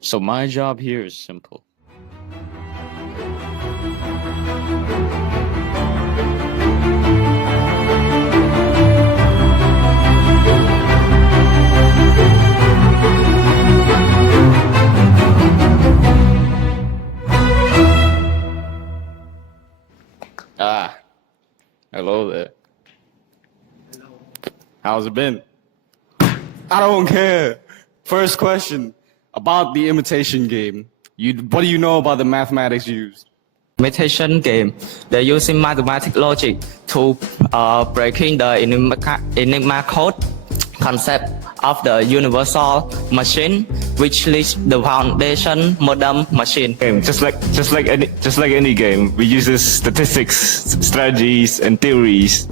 So my job here is simple. Hello there. How's it been? I don't care. First question about the imitation game. What do you know about the mathematics used? Imitation game. They're using mathematical logic to breaking the Enigma code concept of the universal machine, which leads the foundation modern machine. Game, just like any game, we use statistics, strategies, and theories,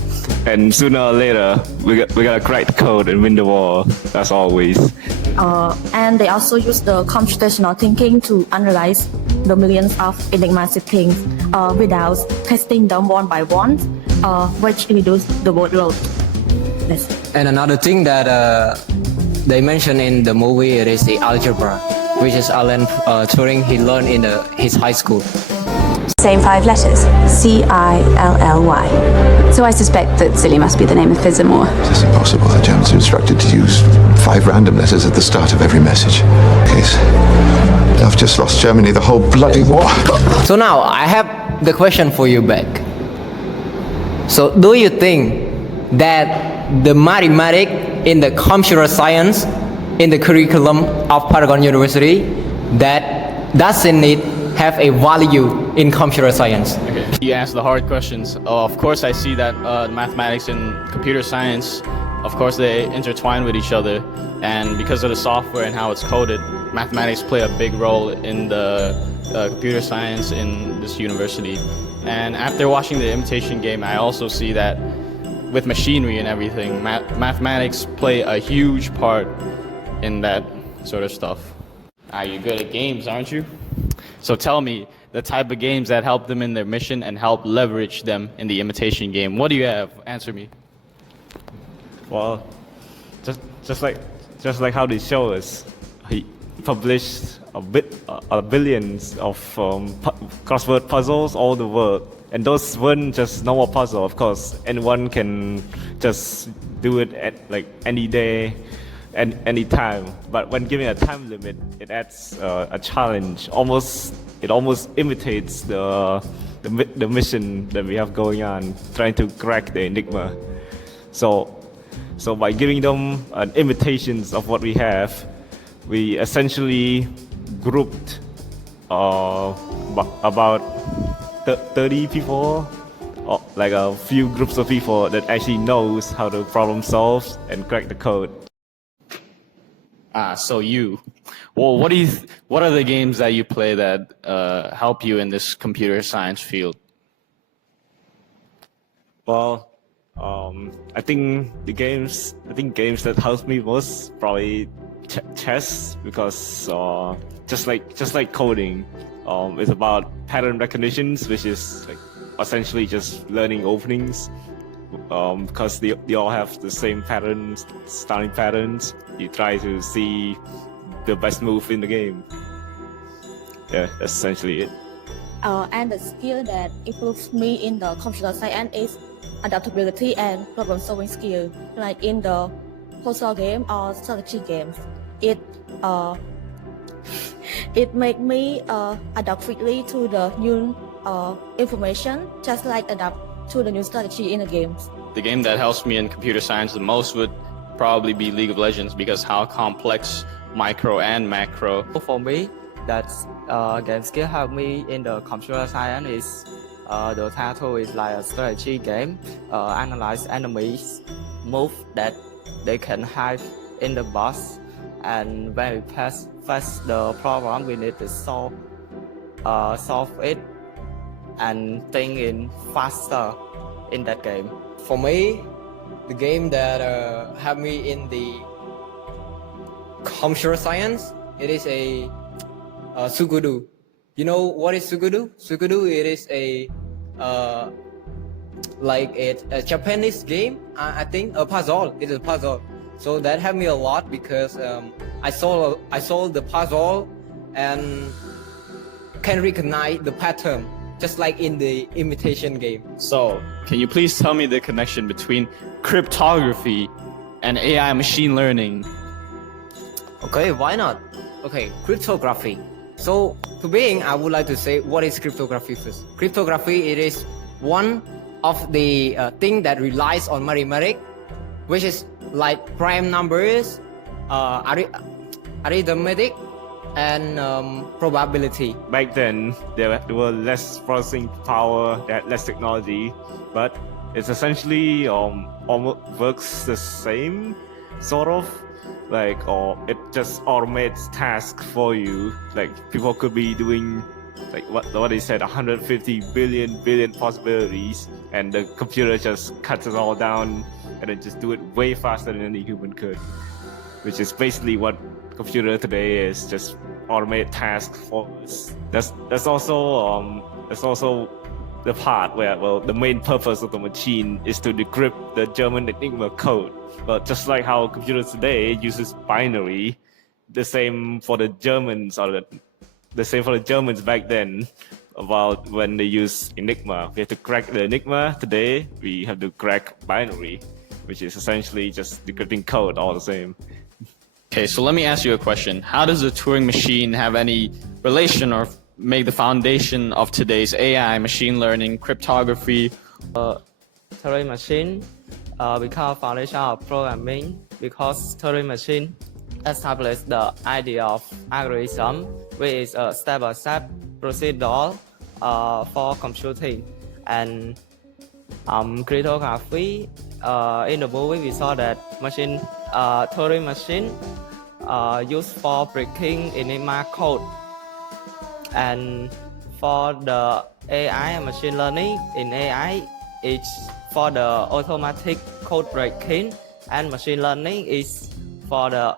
and sooner or later we gotta crack the code and win the war. As always. And they also use the computational thinking to analyze the millions of Enigma settings without testing them one by one, which reduce the workload. Yes. And another thing that they mentioned in the movie, it is the algebra, which is Allan Turing he learned in his high school. Same 5 letters, C-I-L-L-Y. So I suspect that Silly must be the name of Fizamore. It's impossible. The Germans are instructed to use 5 random letters at the start of every message. Case, I've just lost Germany the whole bloody war. So now I have the question for you back. So do you think that the mathematics in the computer science in the curriculum of Paragon University that doesn't need have a value in computer science? Okay. You asked the hard questions. Of course, I see that mathematics and computer science, of course, they intertwine with each other. And because of the software and how it's coded, mathematics play a big role in the computer science in this university. And after watching the Imitation Game, I also see that with machinery and everything, mathematics play a huge part in that sort of stuff. You're good at games, aren't you? So tell me the type of games that help them in their mission and help leverage them in the Imitation Game. What do you have? Answer me. Well, just like how they show us, he published billions of crossword puzzles all the world. And those weren't just normal puzzle, of course. Anyone can just do it at like any day and any time. But when giving a time limit, it adds a challenge. It almost imitates the mission that we have going on, trying to crack the enigma. So by giving them imitations of what we have, we essentially grouped about 30 people, or like a few groups of people that actually knows how to problem solve and crack the code. So you. Well, what are the games that you play that help you in this computer science field? Well, I think games that help me most probably chess, because just like coding, it's about pattern recognitions, which is like essentially just learning openings, because they all have the same patterns, starting patterns. You try to see the best move in the game. Yeah, that's essentially it. And the skill that improves me in the computer science is adaptability and problem-solving skill, like in the puzzle game or strategy games. It makes me adapt quickly to the new information, just like adapt to the new strategy in the games. The game that helps me in computer science the most would probably be League of Legends, because how complex micro and macro. For me, that game skill help me in the computer science is Dota 2 is like a strategy game, analyze enemies, move that they can hide in the boss, and when we face the problem, we need to solve it and think in faster in that game. For me, the game that helped me in the computer science, it is a Sugudu. You know what is Sugudu? Sugudu, it is a Japanese game. I think a puzzle. It's a puzzle. So that helped me a lot because I solved the puzzle and can recognize the pattern, just like in the Imitation Game. So, can you please tell me the connection between cryptography and AI machine learning? Okay, why not? Okay, cryptography. So, to begin, I would like to say what is cryptography first. Cryptography, it is one of the thing that relies on mathematics, which is like prime numbers, arithmetic, and probability. Back then, there were less processing power, they had less technology, but it's essentially almost works the same, sort of. Like, or it just automates tasks for you. Like, people could be doing, like what they said, 150 billion possibilities, and the computer just cuts it all down and then just do it way faster than any human could. Which is basically what computer today is, just automate tasks for us. That's also the part where, well, the main purpose of the machine is to decrypt the German Enigma code. But just like how computers today uses binary, the same for the Germans, or the same for the Germans back then, about when they use Enigma. We have to crack the Enigma. Today, we have to crack binary, which is essentially just decrypting code all the same. Okay, so let me ask you a question. How does the Turing machine have any relation or make the foundation of today's AI, machine learning, cryptography? Turing machine become foundation of programming because Turing machine established the idea of algorithm, which is a step-by-step procedure for computing. And cryptography, in the movie we saw that Turing machine used for breaking Enigma code. And for the AI and machine learning in AI, it's for the automatic code breaking, and machine learning is for the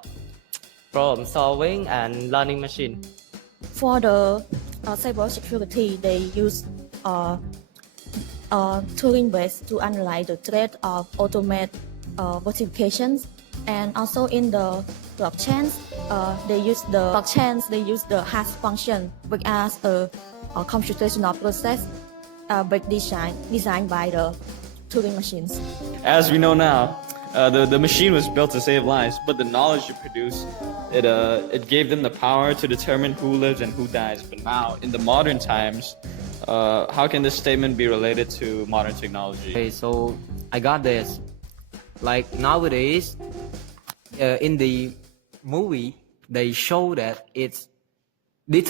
problem solving and learning machine. For the cyber security, they use Turing-based to analyze the threat of automate verifications, and also in the blockchains, they use the hash function, which as a computational process, but designed by the Turing machines. As we know now, the machine was built to save lives, but the knowledge it produced, it gave them the power to determine who lives and who dies. But now, in the modern times, how can this statement be related to modern technology? Okay, so I got this. Like nowadays, in the movie, they show that it's the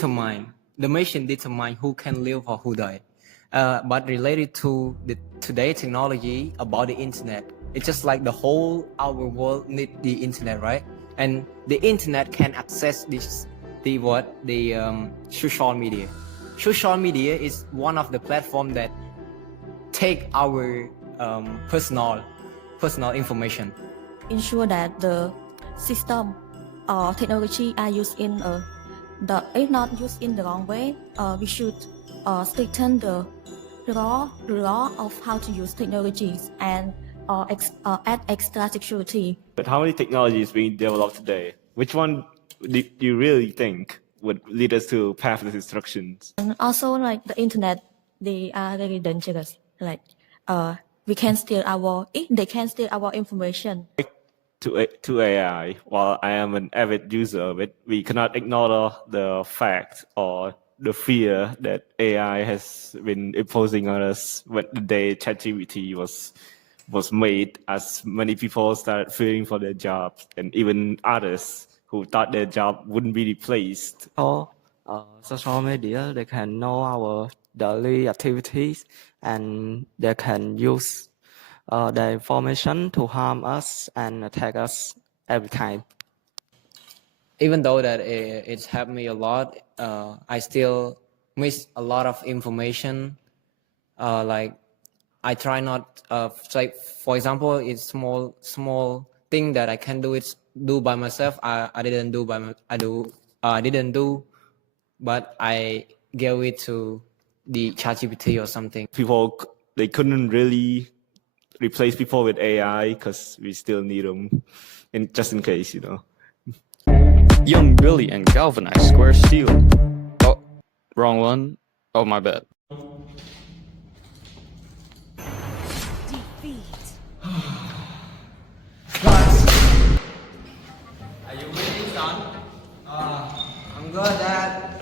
machine determine who can live or who die. But related to the today technology about the internet, it's just like our world need the internet, right? And the internet can access the social media. Social media is one of the platform that take our personal information. Ensure that the system or technology are used in not used in the wrong way. We should strengthen the law of how to use technologies and add extra security. But how many technologies being developed today? Which one do you really think would lead us to path of destructions? And also, like the internet, they are very dangerous. Like they can steal our information. To AI, while I am an avid user of it, we cannot ignore the fact or the fear that AI has been imposing on us when the day ChatGPT was made, as many people started fearing for their jobs, and even others who thought their job wouldn't be replaced. So, social media, they can know our daily activities, and they can use the information to harm us and attack us every time. Even though that it's helped me a lot, I still miss a lot of information. Like I try not, like for example, it's small thing that I can do by myself. I didn't do but I gave it to the ChatGPT or something. People, they couldn't really replace people with AI because we still need them, just in case, you know. Young Billy and galvanized square steel. Oh, wrong one. Oh, my bad. Are you ready, son? I'm good, Dad.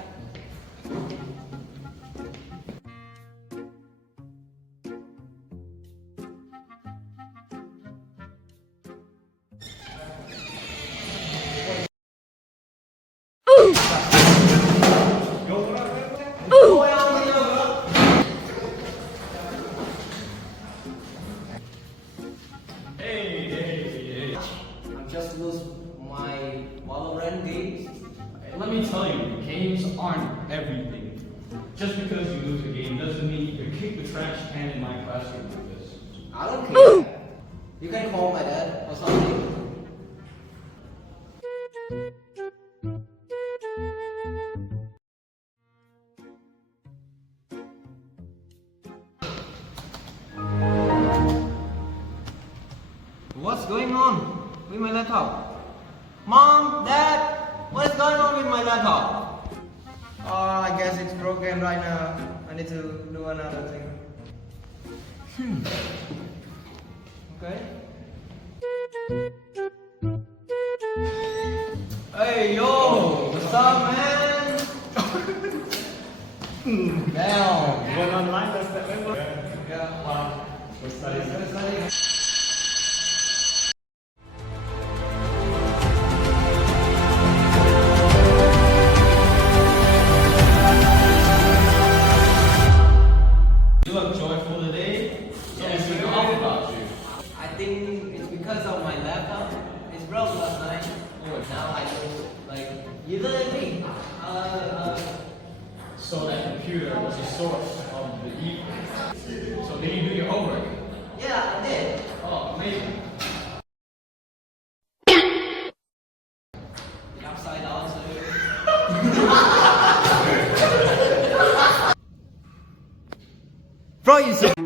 I'm just lose my Valorant games. Let me tell you, games aren't everything. Just because you lose a game doesn't mean you can kick the trash can in my classroom like this. I don't care. You can call my dad or something. What's going on with my laptop? Mom, Dad, what is going on with my laptop? I guess it's broken right now. I need to do another thing. Okay. Hey, yo, what's up, man? Damn. Going online, that's that member? Yeah, wow. We're studying. You look joyful today. Something off about you. I think it's because of my laptop. It's broke last night. Now I just like you look at me. So that computer was the source of the evil. So did you do your homework? Yeah, I did. Oh, amazing. Upside down, so. Bro, you see?